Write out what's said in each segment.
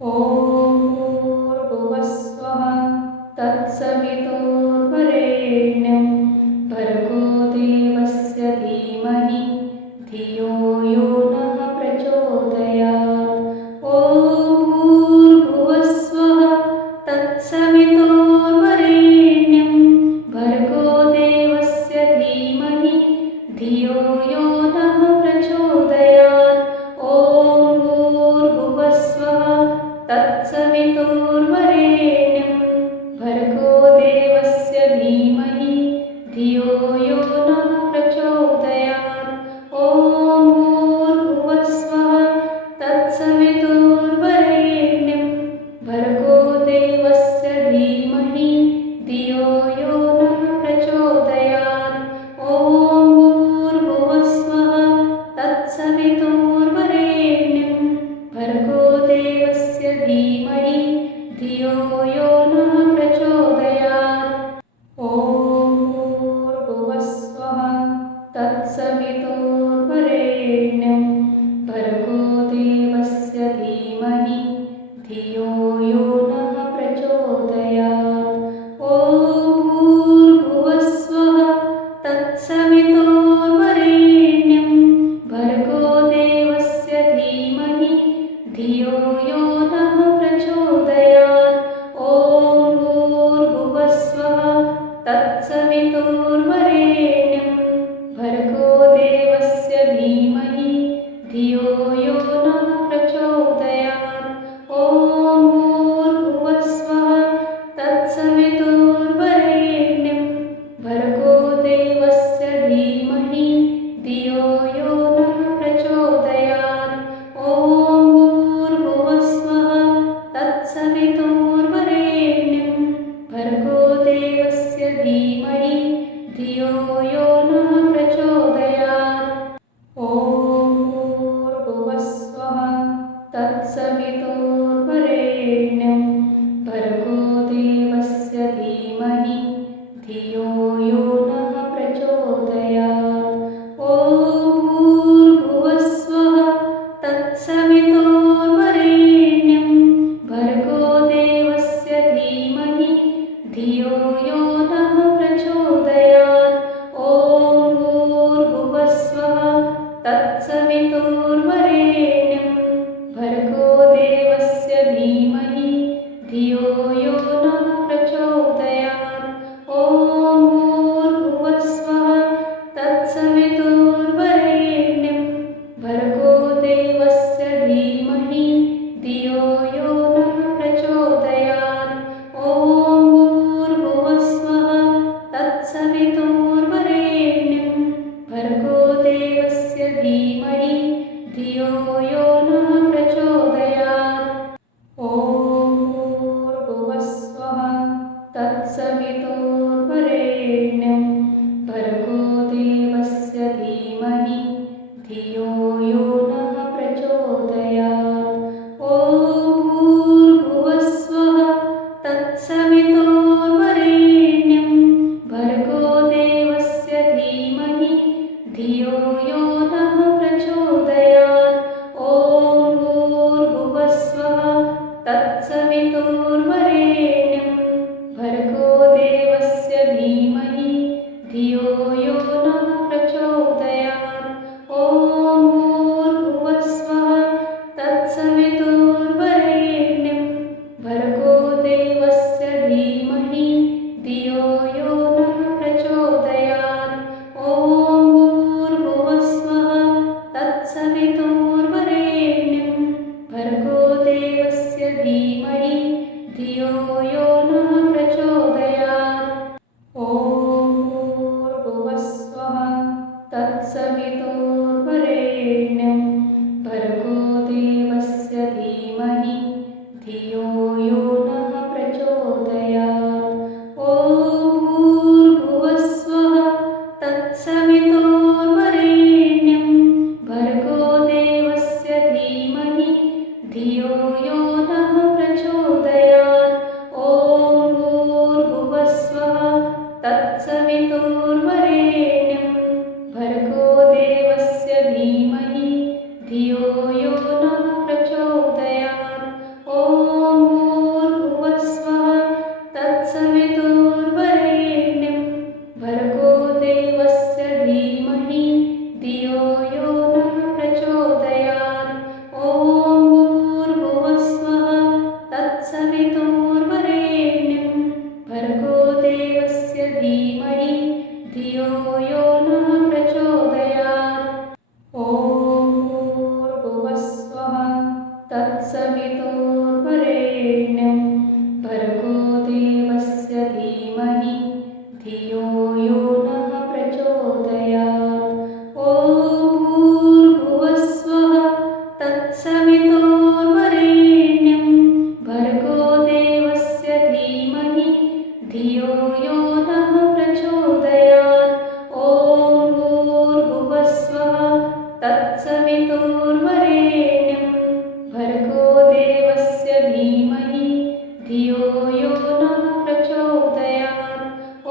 ॐ भूर्भुवस्वः तत्सवितुर्वरेण्यं भर्गो देवस्य धीमहि धियो यो नः प्रचोदयात्। ॐ भूर्भुवस्वः तत्सवितुर्वरेण्यं भर्गो देवस्य धीमहि धियो यो नः प्रचोदयात्। ॐ भूर्भुवस्वः तत्सवितुर्वरेण्यं भर्गो देवस्य धीमहि धियो यो नः प्रचोदयात्। ॐ भूर्भुवस्वः तत्सवितुर्वरेण्यं भर्गो देवस्य धीमहि धियो यो नः प्रचोदयात्। ॐ भूर्भुवस्वः तत्सवितुर्वरेण्यं भर्गो देवस्य धीमहि धियो यो नः प्रचोदयात्। ॐ भूर्भुवस्वः तत्सवितुर्वरेण्यं भर्गो देवस्य धीमहि धियो यो नः प्रचोदयात्। ॐ भूर्भुवस्वः तत्सवितुर्वरेण्यं भर्गो देवस्य धीमहि धियो यो नः प्रचोदयात्। ॐ भूर्भुवस्वः तत्सवितुर्वरेण्यं भर्गो देवस्य धीमहि धियो यो नः प्रचोदयात्। ॐ भूर्भुवस्वः तत्सवितुर्वरेण्यं भर्गो देवस्य धीमहि धियो यो नः प्रचोदयात्। ॐ भूर्भुवस्वः तत्सवितुर्वरेण्यं भर्गो देवस्य धीमहि धियो यो नः प्रचोदयात्। ॐ भूर्भुवस्वः तत्सवितुर्वरेण्यं भर्गो देवस्य धीमहि धियो यो नः प्रचोदयात्। ॐ भूर्भुवस्वः तत्सवितुर्वरेण्यं भर्गो देवस्य धीमहि धियो यो नः प्रचोदयात्। ॐ भूर्भुवस्वः तत्सवितुर्वरेण्यं भर्गो देवस्य धीमहि धियो यो नः प्रचोदयात्। ॐ भूर्भुवस्वः तत्सवितुर्वरेण्यं भर्गो देवस्य धीमहि धियो यो नः प्रचोदयात्। ॐ भूर्भुवस्वः तत्सवितुर्वरेण्यं भर्गो देवस्य धीमहि धियो यो नः प्रचोदयात्। ॐ भूर्भुवस्वः तत्सवितुर्वरेण्यं भर्गो देवस्य धीमहि धियो यो नः प्रचोदयात्। ॐ भूर्भुवस्वः तत्सवितुर्वरेण्यं भर्गो देवस्य धीमहि धियो यो नः प्रचोदयात्। ॐ भूर्भुवस्वः तत्सवितुर्वरेण्यं भर्गो देवस्य धीमहि धियो यो नः प्रचोदयात्। ॐ भूर्भुवस्वः तत्सवितुर्वरेण्यं भर्गो देवस्य धीमहि धियो यो नः प्रचोदयात्। ॐ भूर्भुवस्वः तत्सवितुर्वरेण्यं भर्गो देवस्य धीमहि धियो यो नः प्रचोदयात्। ॐ भूर्भुवस्वः तत्सवितुर्वरेण्यं भर्गो देवस्य धीमहि धियो यो नः प्रचोदयात्। ॐ भूर्भुवस्वः तत्सवितुर्वरेण्यं भर्गो देवस्य धीमहि धियो यो नः प्रचोदयात्। ॐ भूर्भुवस्वः तत्सवितुर्वरेण्यं भर्गो देवस्य धीमहि धियो यो नः प्रचोदयात्। ॐ तत्सवितुर्वरेण्यं भर्गो देवस्य धीमहि धियो यो नः प्रचोदयात्। ॐ भूर्भुवस्वः तत्सवितुर्वरेण्यं भर्गो देवस्य धीमहि धियो यो नः प्रचोदयात्। ॐ भूर्भुवस्वः तत्सवितुर्वरेण्यं भर्गो देवस्य धीमहि धियो यो नः प्रचोदयात्। ॐ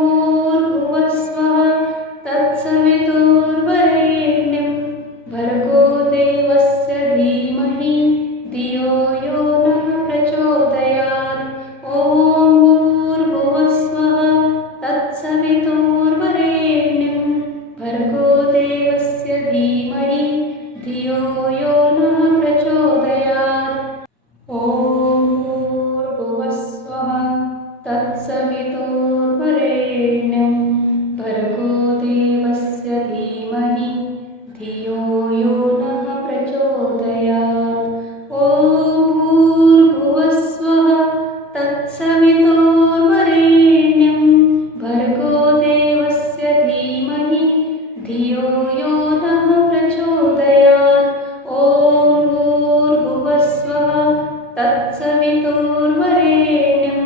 भूर्भुवस्वः तत्सवितुर्वरेण्यं भर्गो देवस्य धीमहि धियो यो नः प्रचोदयात्। ॐ भूर्भुवस्वः तत्सवितुर्वरेण्यं भर्गो देवस्य धीमहि धियो यो नः प्रचोदयात्। ॐ भूर्भुवस्वः तत्सवितुर्वरेण्यं भर्गो देवस्य धीमहि धियो यो नः प्रचोदयात्। ॐ भूर्भुवस्वः तत्सवितुर्वरेण्यं भर्गो देवस्य धीमहि धियो यो नः प्रचोदयात्। ॐ भूर्भुवस्वः तत्सवितुर्वरेण्यं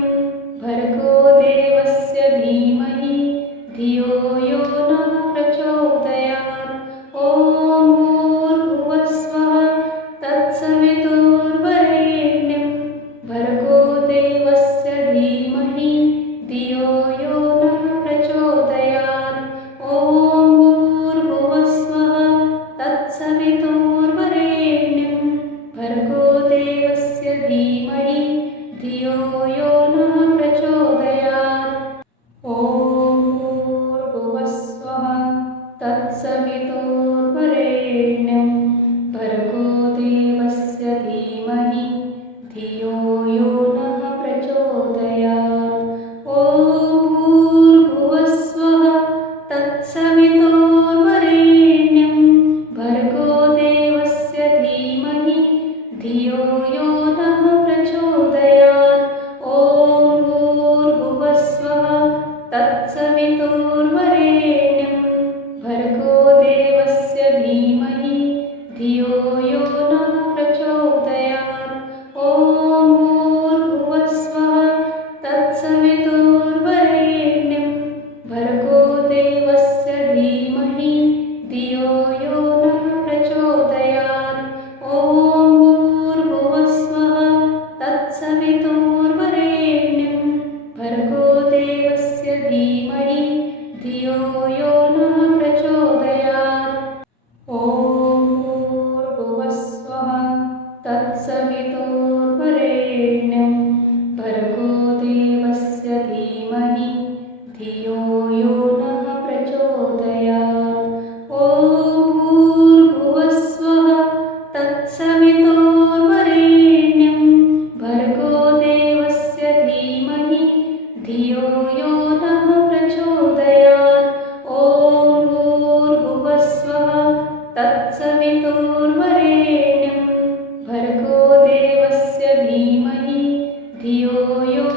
भर्गो देवस्य धीमहि धियो यो नः प्रचोदयात्। ॐ भूर्भुवस्वः तत्सवितुर्वरेण्यं भर्गो देवस्य धीमहि धियो यो नः प्रचोदयात्। ॐ भूर्भुवस्वः तत्सवितुर्वरेण्यं भर्गो देवस्य धीमहि धियो यो नः प्रचोदयात्। ॐ भूर्भुवस्वः तत्सवितुर्वरेण्यं भर्गो देवस्य धीमहि धियो यो नः प्रचोदयात्। ॐ भूर्भुवस्वः तत्सवितुर्वरेण्यं भर्गो देवस्य धीमहि धियो यो नः प्रचोदयात्। ॐ भूर्भुवस्वः तत्सवितुर्वरेण्यं भर्गो देवस्य धीमहि धियो यो नः प्रचोदयात्। ॐ भूर्भुवस्वः तत्सवितुर्वरेण्यं भर्गो देवस्य धीमहि धियो यो नः प्रचोदयात्। ॐ भूर्भुवस्वः तत्सवितुर्वरेण्यं भर्गो देवस्य धीमहि धियो यो नः प्रचोदयात्। ॐ भूर्भुवस्वः तत्सवितुर्वरेण्यं भर्गो देवस्य धीमहि धियो यो नः प्रचोदयात्। ॐ भूर्भुवस्वः तत्सवितुर्वरेण्यं भर्गो देवस्य धीमहि धियो यो नः प्रचोदयात्। ॐ भूर्भुवस्वः तत्सवितुर्वरेण्यं भर्गो देवस्य धीमहि धियो यो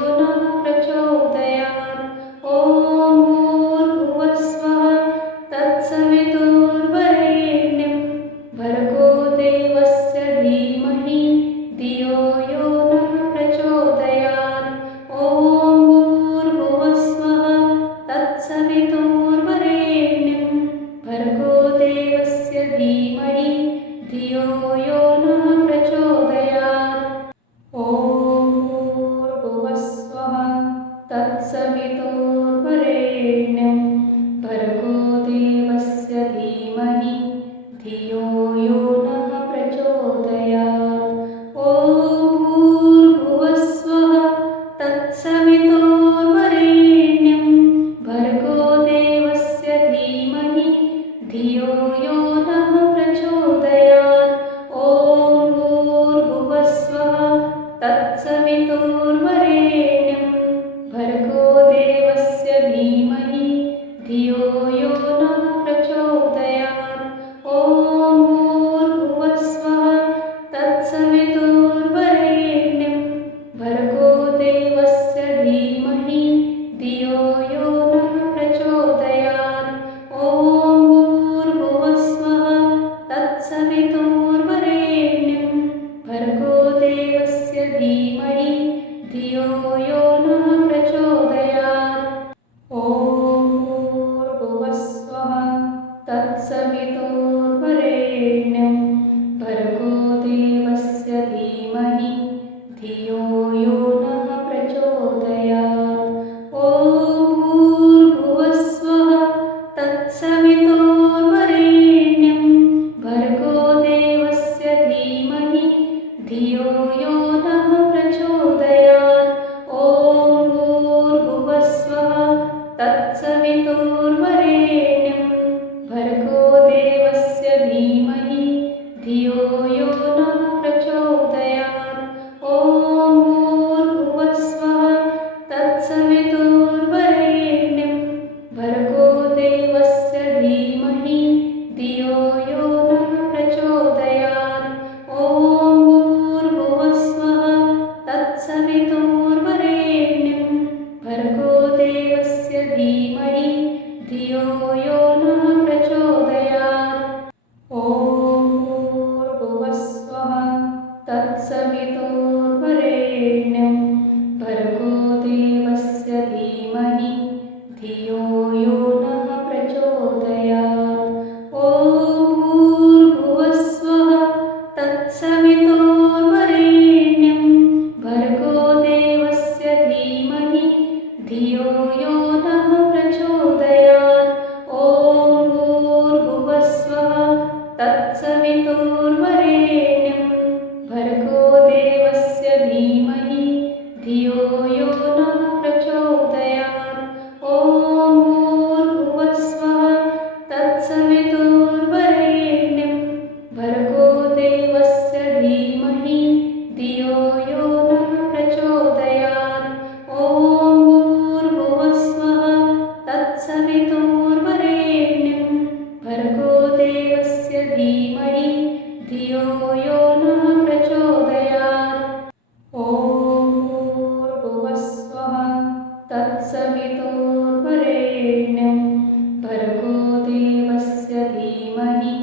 देवस्य धीमहि धियो यो नः प्रचोदयात्। ॐ भूर्भुवस्सुवः तत्सवितुर्वरेण्यं भर्गो देवस्य धीमहि धियो यो नः प्रचोदयात्। ॐ भूर्भुवस्सुवः तत्सवितुर्वरेण्यं भर्गो देवस्य धीमहि धियो यो नः प्रचोदयात्। ॐ भूर्भुवस्सुवः तत्सवितुर्वरेण्यं भर्गो देवस्य धीमहि धियो यो नः प्रचोदयात्। ॐ भूर्भुवस्सुवः तत्सवितुर्वरेण्यं भर्गो देवस्य धीमहि धियो यो नः प्रचोदयात्। ॐ भूर्भुवस्सुवः तत्सवितुर्वरेण्यं भर्गो देवस्य धीमहि धियो यो नः प्रचोदयात्। ॐ भूर्भुवस्सुवः तत्सवितुर्वरेण्यं भर्गो देवस्य धीमहि धियो यो नः प्रचोदयात्। ॐ भूर्भुवस्सुवः तत्सवितुर्वरेण्यं भर्गो देवस्य धीमहि धियो यो नः प्रचोदयात्। ॐ भूर्भुवस्सुवः तत्सवितुर्वरेण्यं भर्गो देवस्य धीमहि धियो यो नः प्रचोदयात्। ॐ भूर्भुवस्सुवः तत्सवितुर्वरेण्यं भर्गो देवस्य धीमहि धियो यो नः प्रचोदयात्। ॐ भूर्भुवस्सुवः तत्सवितुर्वरेण्यं भर्गो देवस्य धीमहि धियो यो नः प्रचोदयात्। ॐ भूर्भुवस्सुवः तत्सवितुर्वरेण्यं भर्गो देवस्य धीमहि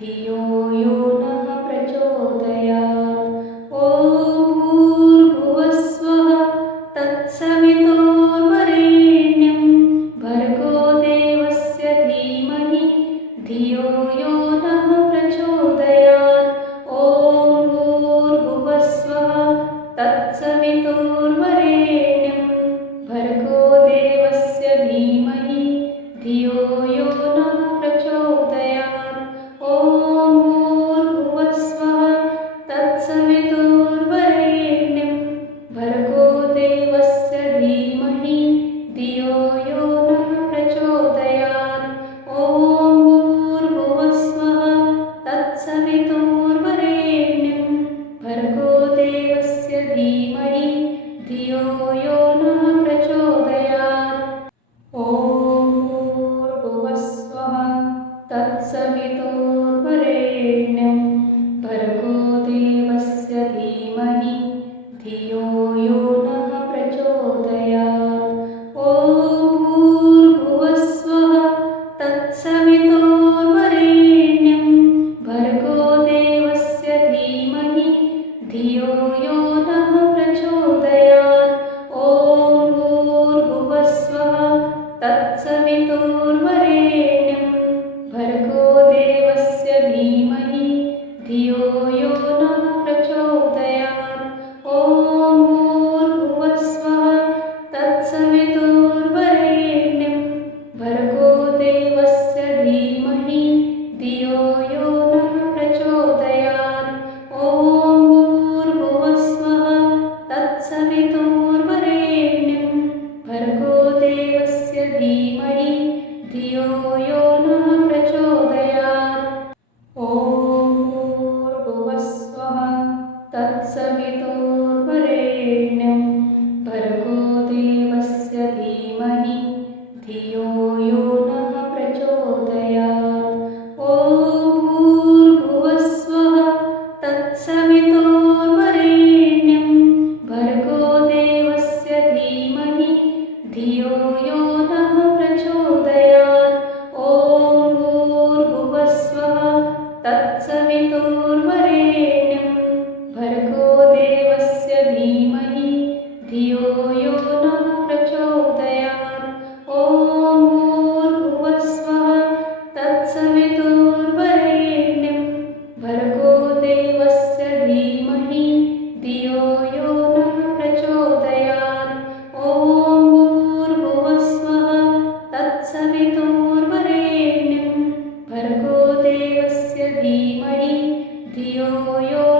धियो यो नः प्रचोदयात्। ॐ भूर्भुवस्सुवः तत्सवितुर्वरेण्यं भर्गो देवस्य धीमहि धियो यो नः प्रचोदयात्। ॐ भूर्भुवस्सुवः तत्सवितुर्वरेण्यं भर्गो देवस्य धीमहि धियो यो नः प्रचोदयात्। ॐ भूर्भुवस्सुवः तत्सवितुर्वरेण्यं भर्गो देवस्य धीमहि धियो यो नः प्रचोदयात्। ॐ भूर्भुवस्सुवः तत्सवितुर्वरेण्यं भर्गो देवस्य धीमहि धियो यो नः प्रचोदयात्। ॐ भूर्भुवस्सुवः तत्सवितुर्वरेण्यं भर्गो देवस्य धीमहि धियो यो नः प्रचोदयात्। ॐ भूर्भुवस्सुवः तत्सवितुर्वरेण्यं भर्गो देवस्य धीमहि धियो यो नः प्रचोदयात्। ॐ भूर्भुवस्सुवः तत्सवितुर्वरेण्यं भर्गो देवस्य धीमहि धियो यो नः प्रचोदयात्। ॐ भूर्भुवस्सुवः तत्सवितुर्वरेण्यं भर्गो देवस्य धीमहि धियो यो नः प्रचोदयात्। ॐ भूर्भुवस्सुवः तत्सवितुर्वरेण्यं धीमहि धियो यो